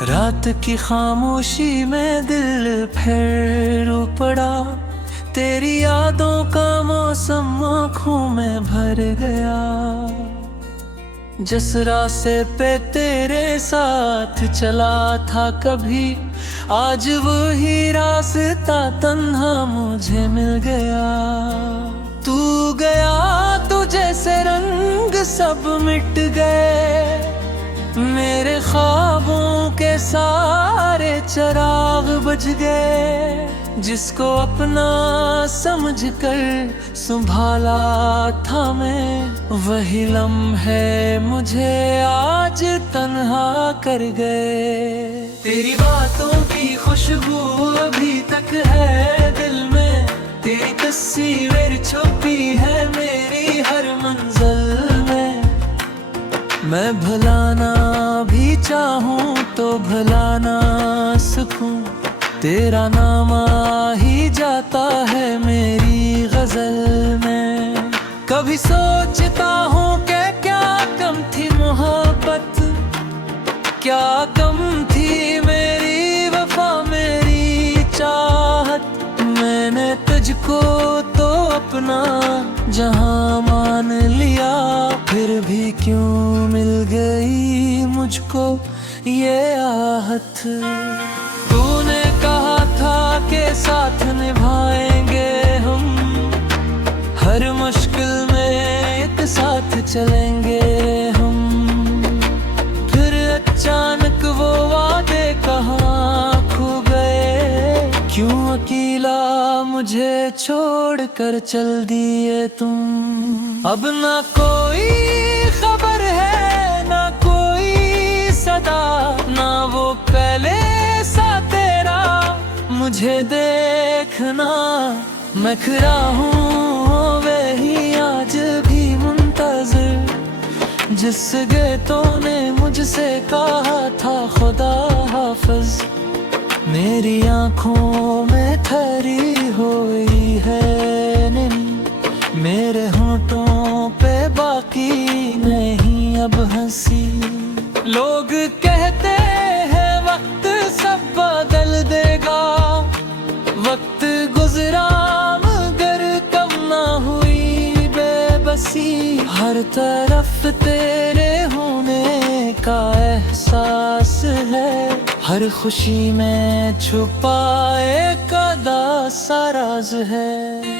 रात की खामोशी में दिल फिर पड़ा, तेरी यादों का मौसम आँखों में भर गया। जिस रास्ते पे तेरे साथ चला था कभी, आज वही रास्ता तन्हा मुझे मिल गया। तू गया तो जैसे रंग सब मिट गए, मेरे ख्वाबों के सारे चिराग बुझ गए। जिसको अपना समझकर संभाला था मैं, वही लम्हे मुझे आज तन्हा कर गए। तेरी बातों की खुशबू अभी तक है दिल में, तेरी तस्वीर छुपी है मेरी हर मंजिल में। मैं भुलाना भी चाहूँ तो भुला ना सकूँ, तेरा नाम आ ही जाता है मेरी गजल में। कभी सोचता हूँ कि क्या कम थी मोहब्बत, क्या कम थी मेरी वफा मेरी चाहत। मैंने तुझको तो अपना जहां मान लिया, फिर भी क्यों मिल गई मुझको ये आहत। तूने कहा था कि साथ निभाएंगे हम, हर मुश्किल में एक साथ चलेंगे हम। फिर अचानक वो वादे कहाँ खो गए, क्यों अकेला मुझे छोड़ कर चल दिए तुम। अब ना कोई खबर है ना कोई सदा, ना वो पहले सा तेरा मुझे देखना। मैं खड़ा हूँ वही आज भी मुंतज़िर, जिस गीतों ने मुझसे कहा था खुदा हाफ़िज़। मेरी आँखों में ठहरी हुई है नींद, मेरे होठों पे बाकी नहीं अब हंसी। लोग कहते हैं वक्त सब बदल देगा, वक्त गुजरा मगर कम ना हुई बेबसी। हर तरफ तेरे होने का एहसास है, हर खुशी में छुपा एक अदा सा राज है।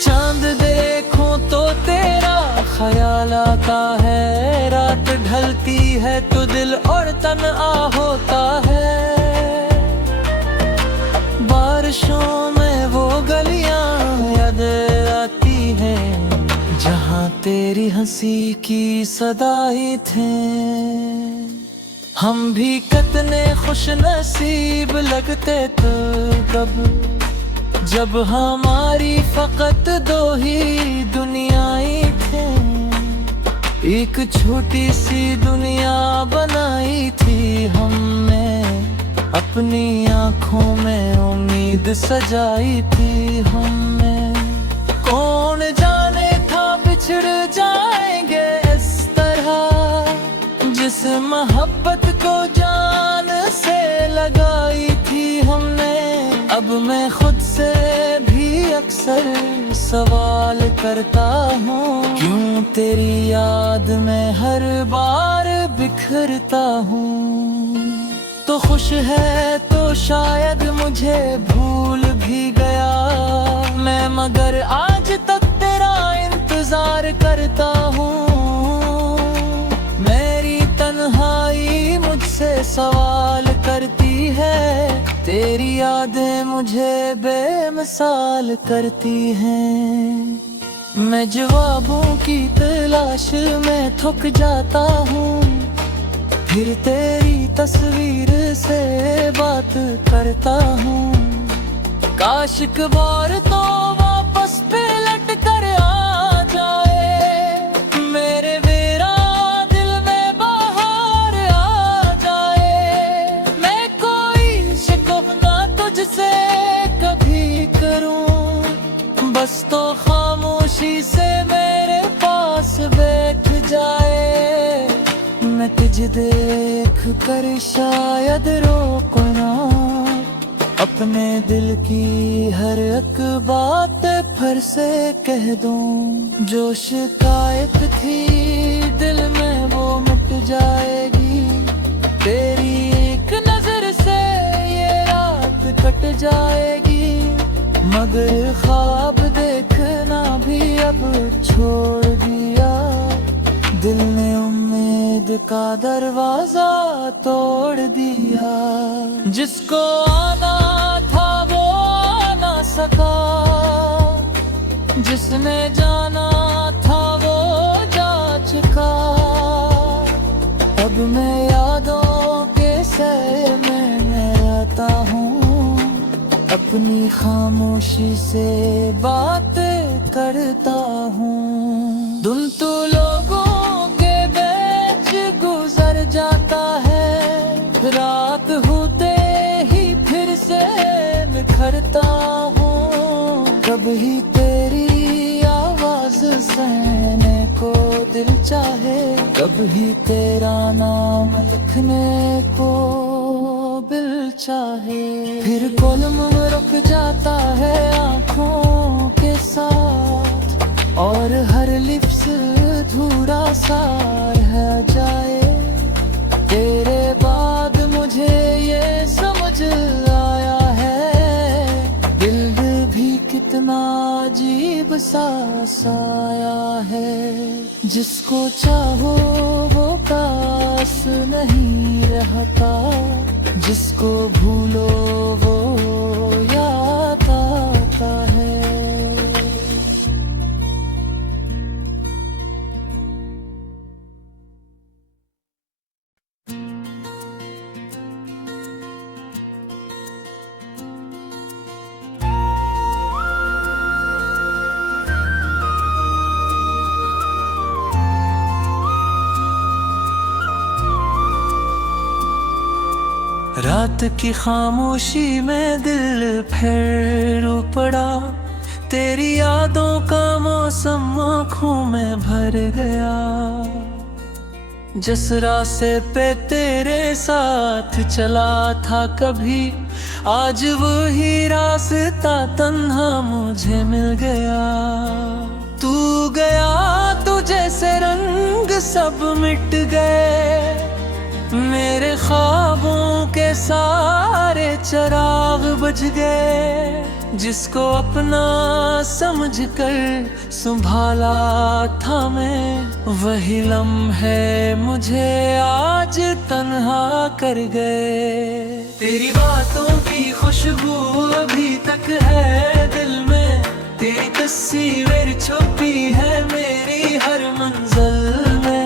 चांद देखो तो तेरा ख्याल आता है, रात ढलती है तो दिल और तन आ होता है। बारिशों में वो गलियां याद आती हैं, जहां तेरी हंसी की सदाई थे। हम भी कितने खुश नसीब लगते तो कब, जब हमारी फकत दो ही दुनियाएं थे। एक छोटी सी दुनिया बनाई थी हमने, अपनी आँखों में उम्मीद सजाई थी हमने। कौन जाने था बिछड़ जाएंगे इस तरह, जिस मोहब्बत को जान से लगाई थी हमने। अब मैं खुद से भी अक्सर सवाल करता हूँ, क्यों तेरी याद में हर बार बिखरता हूँ। तो खुश है तो शायद मुझे भूल भी गया मैं, मगर आज तक तेरा इंतजार करता हूँ। मेरी तन्हाई मुझसे सवाल करती है, तेरी यादें मुझे बेमिसाल करती हैं। मैं जवाबों की तलाश में थक जाता हूँ, फिर तेरी तस्वीर से बात करता हूँ। काश एक बार तो वापस पलट कर आ जाए, मेरे बेरा दिल में बाहर आ जाए। मैं कोई शिकवा तुझसे कभी करूँ, बस तो खामोशी से मेरे पास बैठ जाए। मैं तुझे देख कर शायद रोको ना, अपने दिल की हर एक बात फिर से कह दूं। जो शिकायत थी दिल में वो मिट जाएगी, तेरी एक नजर से ये रात कट जाएगी। मगर ख्वाब देखना भी अब छोड़ दिया, दिल ने उम्मीद का दरवाजा तोड़ दिया। जिसको आना था वो आ ना सका, जिसने जाना था वो जा चुका। अब मैं यादों के सैर में रहता हूँ, अपनी खामोशी से बात करता हूँ। तुम तो लोगों के बीच गुजर जाता है, रात होते ही फिर से बिखरता हूँ। कभी तेरी आवाज सहने को दिल चाहे, कभी तेरा नाम लिखने को दिल चाहे। फिर कलम रुक जाता है आँखों के साथ, और हर लिप्स अधूरा सा रह जाए। तेरे बाद मुझे ये समझ आया है, दिल भी कितना अजीब सा साया है। जिसको चाहो वो पास नहीं रहता, जिसको भूलो वो याद आता है। रात की खामोशी में दिल फिर पड़ा, तेरी यादों का मौसम आँखों में भर गया। जिस रास्ते पे तेरे साथ चला था कभी, आज वही रास्ता तन्हा मुझे मिल गया। तू गया तो जैसे रंग सब मिट गए, मेरे ख्वाबों के सारे चिराग बुझ गए। जिसको अपना समझकर संभाला था मैं, वही लम्हे मुझे आज तन्हा कर गए। तेरी बातों की खुशबू अभी तक है दिल में, तेरी तस्वीर छुपी है मेरी हर मंजिल में।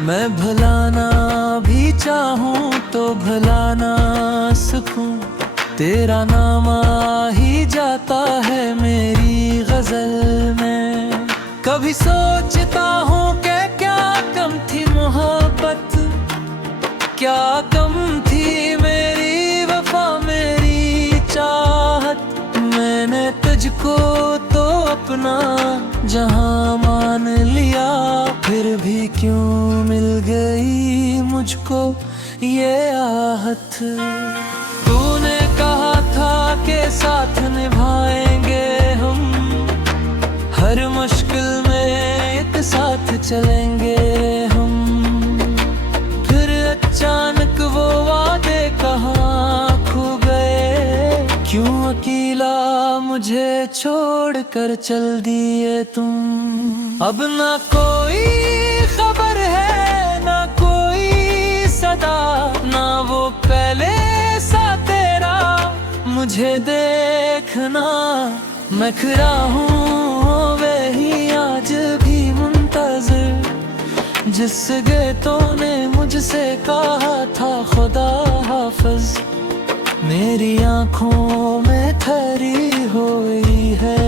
मैं भुलाना भी चाहूँ तो भुला ना सकूँ, तेरा नाम आ ही जाता है मेरी गजल में। कभी सोचता हूँ कि क्या कम थी मोहब्बत, क्या कम थी मेरी वफा मेरी चाहत। मैंने तुझको तो अपना जहां मान लिया, फिर भी क्यों मिल गई मुझको ये आहत। तूने कहा था कि साथ निभाएंगे हम, हर मुश्किल में एक साथ चलेंगे हम। फिर अचानक वो वादे कहाँ खो गए, क्यों अकेला मुझे छोड़ कर चल दिए तुम। अब ना कोई खबर है ना कोई सदा, ना वो पहले सा तेरा मुझे देखना। मैं खड़ा हूँ वही आज भी मुंतज़िर, जिस गीतों ने मुझसे कहा था खुदा हाफ़िज़। मेरी आँखों में ठहरी हुई है